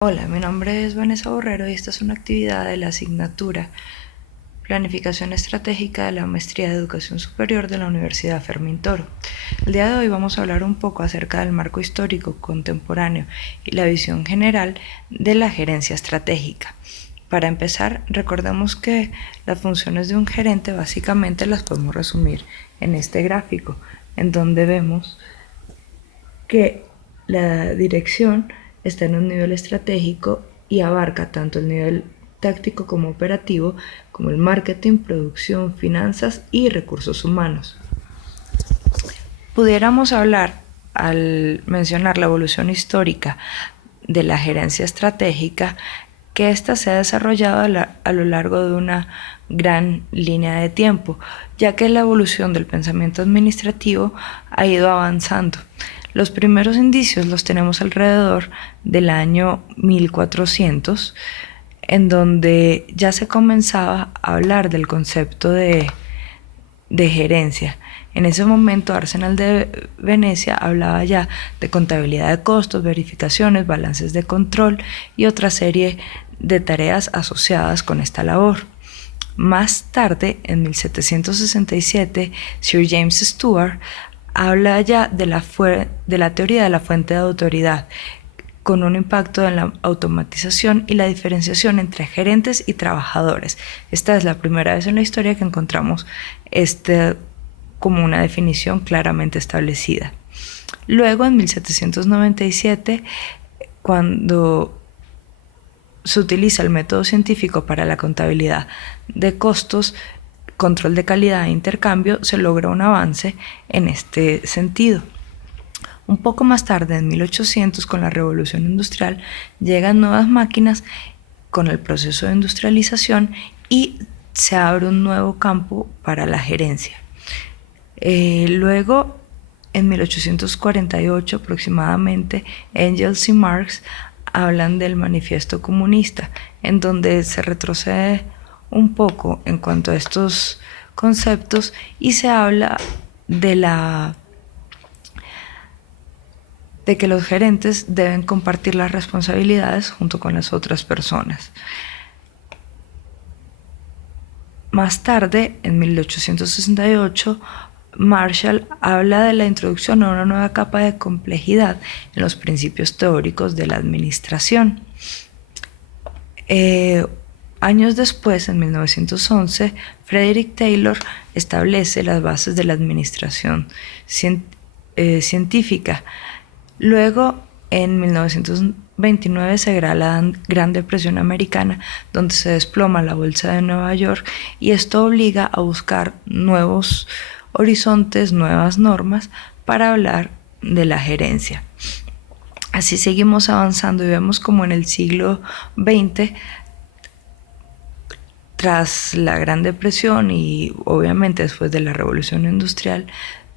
Hola, mi nombre es Vanessa Borrero y esta es una actividad de la asignatura Planificación Estratégica de la Maestría de Educación Superior de la Universidad Fermín Toro. El día de hoy vamos a hablar un poco acerca del marco histórico contemporáneo y la visión general de la gerencia estratégica. Para empezar, recordemos que las funciones de un gerente básicamente las podemos resumir en este gráfico, en donde vemos que la dirección está en un nivel estratégico y abarca tanto el nivel táctico como operativo, como el marketing, producción, finanzas y recursos humanos. Pudiéramos hablar, al mencionar la evolución histórica de la gerencia estratégica, que ésta se ha desarrollado a lo largo de una gran línea de tiempo, ya que la evolución del pensamiento administrativo ha ido avanzando. Los primeros indicios los tenemos alrededor del año 1400, en donde ya se comenzaba a hablar del concepto de gerencia. En ese momento, Arsenal de Venecia hablaba ya de contabilidad de costos, verificaciones, balances de control y otra serie de tareas asociadas con esta labor. Más tarde, en 1767, Sir James Stewart habla ya de la teoría de la fuente de autoridad, con un impacto en la automatización y la diferenciación entre gerentes y trabajadores. Esta es la primera vez en la historia que encontramos como una definición claramente establecida. Luego, en 1797, cuando se utiliza el método científico para la contabilidad de costos, control de calidad e intercambio, se logra un avance en este sentido. Un poco más tarde, en 1800, con la Revolución Industrial, llegan nuevas máquinas con el proceso de industrialización y se abre un nuevo campo para la gerencia. Luego, en 1848 aproximadamente, Engels y Marx hablan del Manifiesto Comunista, en donde se retrocede un poco en cuanto a estos conceptos y se habla de que los gerentes deben compartir las responsabilidades junto con las otras personas. Más tarde, en 1868, Marshall habla de la introducción a una nueva capa de complejidad en los principios teóricos de la administración. Años después, en 1911, Frederick Taylor establece las bases de la administración científica. Luego, en 1929 se crea la Gran Depresión Americana, donde se desploma la bolsa de Nueva York, y esto obliga a buscar nuevos horizontes, nuevas normas para hablar de la gerencia. Así seguimos avanzando y vemos como en el siglo XX, tras la Gran Depresión y obviamente después de la Revolución Industrial,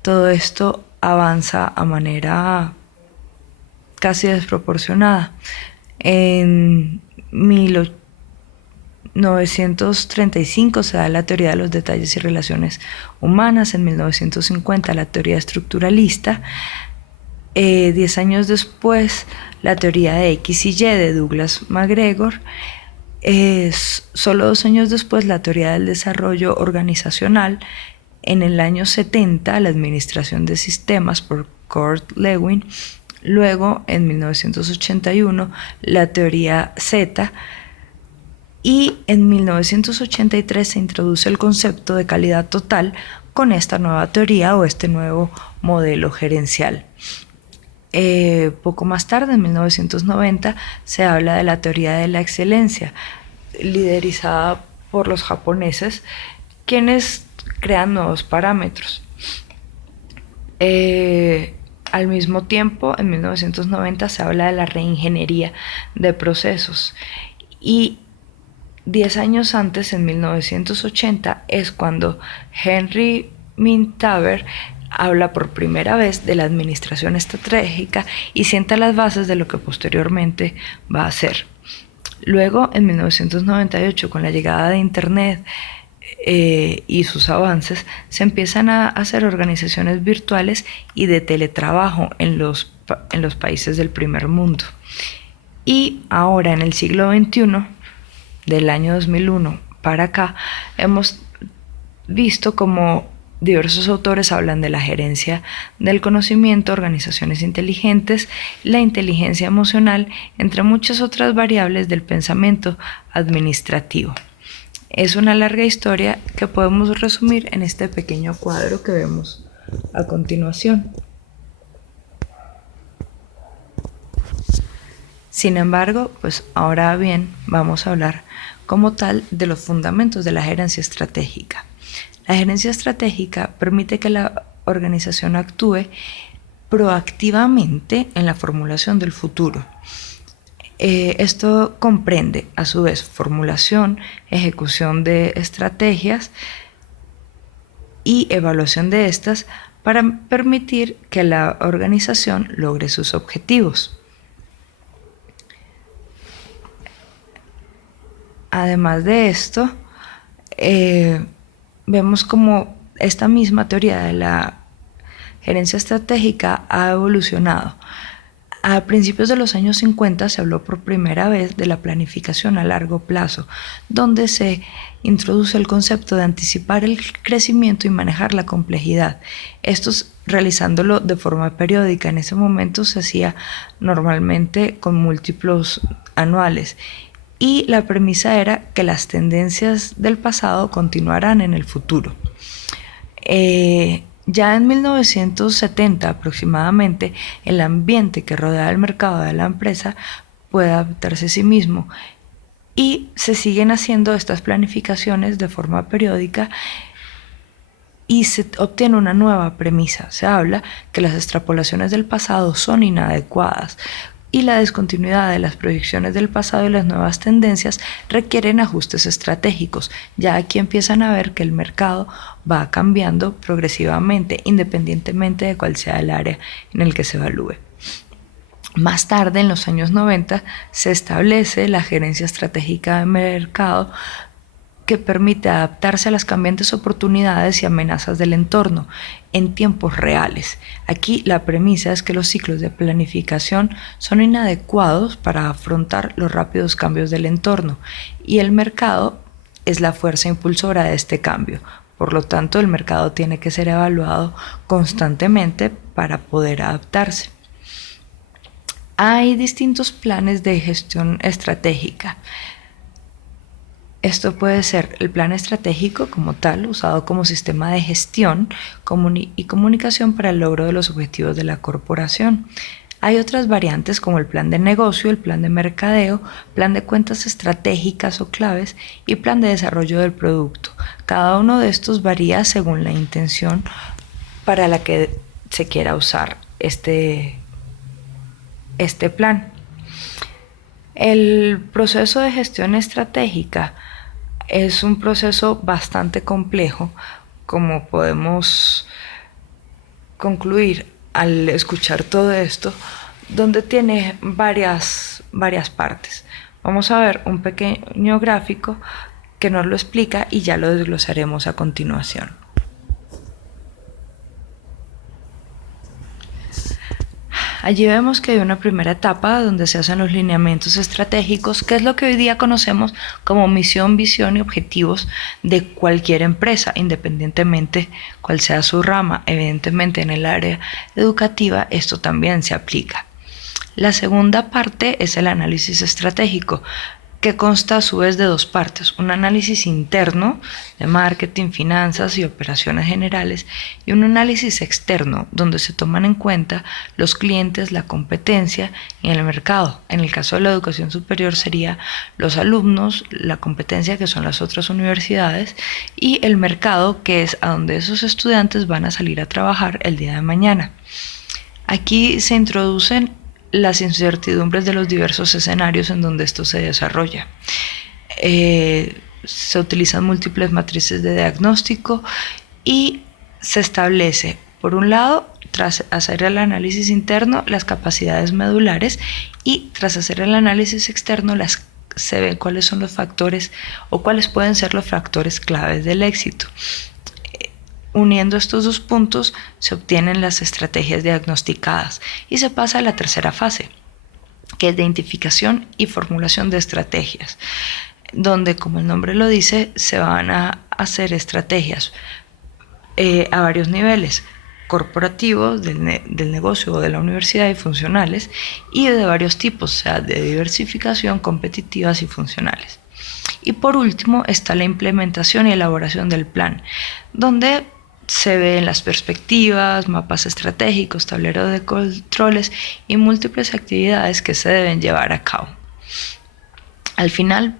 todo esto avanza a manera casi desproporcionada. En 1935 se da la teoría de los detalles y relaciones humanas, en 1950 la teoría estructuralista, 10 años después la teoría de X y Y de Douglas MacGregor, solo 2 años después la teoría del desarrollo organizacional, en el año 70 la administración de sistemas por Kurt Lewin, luego en 1981 la teoría Z, y en 1983 se introduce el concepto de calidad total con esta nueva teoría o este nuevo modelo gerencial. Poco más tarde, en 1990, se habla de la teoría de la excelencia, liderizada por los japoneses, quienes crean nuevos parámetros. Al mismo tiempo, en 1990 se habla de la reingeniería de procesos, y 10 años antes, en 1980, es cuando Henry Mintaber habla por primera vez de la administración estratégica y sienta las bases de lo que posteriormente va a ser. Luego, en 1998, con la llegada de Internet y sus avances, se empiezan a hacer organizaciones virtuales y de teletrabajo en los países del primer mundo. Y ahora en el siglo XXI, del año 2001 para acá, hemos visto como diversos autores hablan de la gerencia del conocimiento, organizaciones inteligentes, la inteligencia emocional, entre muchas otras variables del pensamiento administrativo. Es una larga historia que podemos resumir en este pequeño cuadro que vemos a continuación. Sin embargo, pues ahora bien, vamos a hablar como tal de los fundamentos de la gerencia estratégica. La gerencia estratégica permite que la organización actúe proactivamente en la formulación del futuro. Esto comprende, a su vez, formulación, ejecución de estrategias y evaluación de estas para permitir que la organización logre sus objetivos. Además de esto, vemos como esta misma teoría de la gerencia estratégica ha evolucionado. A principios de los años 50 se habló por primera vez de la planificación a largo plazo, donde se introduce el concepto de anticipar el crecimiento y manejar la complejidad. Esto realizándolo de forma periódica. En ese momento se hacía normalmente con múltiplos anuales. Y la premisa era que las tendencias del pasado continuarán en el futuro. Ya en 1970 aproximadamente, el ambiente que rodea el mercado de la empresa puede adaptarse a sí mismo y se siguen haciendo estas planificaciones de forma periódica y se obtiene una nueva premisa. Se habla que las extrapolaciones del pasado son inadecuadas y la discontinuidad de las proyecciones del pasado y las nuevas tendencias requieren ajustes estratégicos. Ya aquí empiezan a ver que el mercado va cambiando progresivamente, independientemente de cuál sea el área en el que se evalúe. Más tarde, en los años 90, se establece la gerencia estratégica de mercado, que permite adaptarse a las cambiantes oportunidades y amenazas del entorno en tiempos reales. Aquí la premisa es que los ciclos de planificación son inadecuados para afrontar los rápidos cambios del entorno y el mercado es la fuerza impulsora de este cambio. Por lo tanto, el mercado tiene que ser evaluado constantemente para poder adaptarse. Hay distintos planes de gestión estratégica. Esto puede ser el plan estratégico como tal, usado como sistema de gestión y comunicación para el logro de los objetivos de la corporación. Hay otras variantes como el plan de negocio, el plan de mercadeo, plan de cuentas estratégicas o claves y plan de desarrollo del producto. Cada uno de estos varía según la intención para la que se quiera usar este plan. El proceso de gestión estratégica es un proceso bastante complejo, como podemos concluir al escuchar todo esto, donde tiene varias partes. Vamos a ver un pequeño gráfico que nos lo explica y ya lo desglosaremos a continuación. Allí vemos que hay una primera etapa donde se hacen los lineamientos estratégicos, que es lo que hoy día conocemos como misión, visión y objetivos de cualquier empresa, independientemente cuál sea su rama. Evidentemente en el área educativa esto también se aplica. La segunda parte es el análisis estratégico, que consta a su vez de dos partes: un análisis interno de marketing, finanzas y operaciones generales, y un análisis externo donde se toman en cuenta los clientes, la competencia y el mercado. En el caso de la educación superior sería los alumnos, la competencia, que son las otras universidades, y el mercado, que es a donde esos estudiantes van a salir a trabajar el día de mañana. Aquí se introducen las incertidumbres de los diversos escenarios en donde esto se desarrolla. Se utilizan múltiples matrices de diagnóstico y se establece, por un lado, tras hacer el análisis interno, las capacidades medulares, y tras hacer el análisis externo se ven cuáles son los factores o cuáles pueden ser los factores claves del éxito. Uniendo estos dos puntos se obtienen las estrategias diagnosticadas y se pasa a la tercera fase, que es de identificación y formulación de estrategias, donde, como el nombre lo dice, se van a hacer estrategias a varios niveles: corporativos, del negocio o de la universidad, y funcionales, y de varios tipos, o sea, de diversificación, competitivas y funcionales. Y por último está la implementación y elaboración del plan, donde se ven las perspectivas, mapas estratégicos, tableros de controles y múltiples actividades que se deben llevar a cabo. Al final,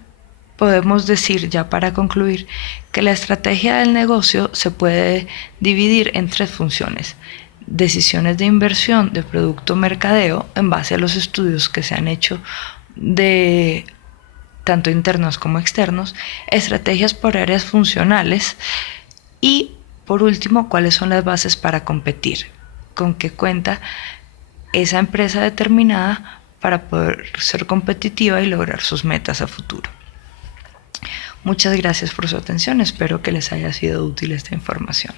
podemos decir, ya para concluir, que la estrategia del negocio se puede dividir en 3 funciones: decisiones de inversión, de producto, mercadeo, en base a los estudios que se han hecho de tanto internos como externos; estrategias por áreas funcionales; y por último, cuáles son las bases para competir, con qué cuenta esa empresa determinada para poder ser competitiva y lograr sus metas a futuro. Muchas gracias por su atención, espero que les haya sido útil esta información.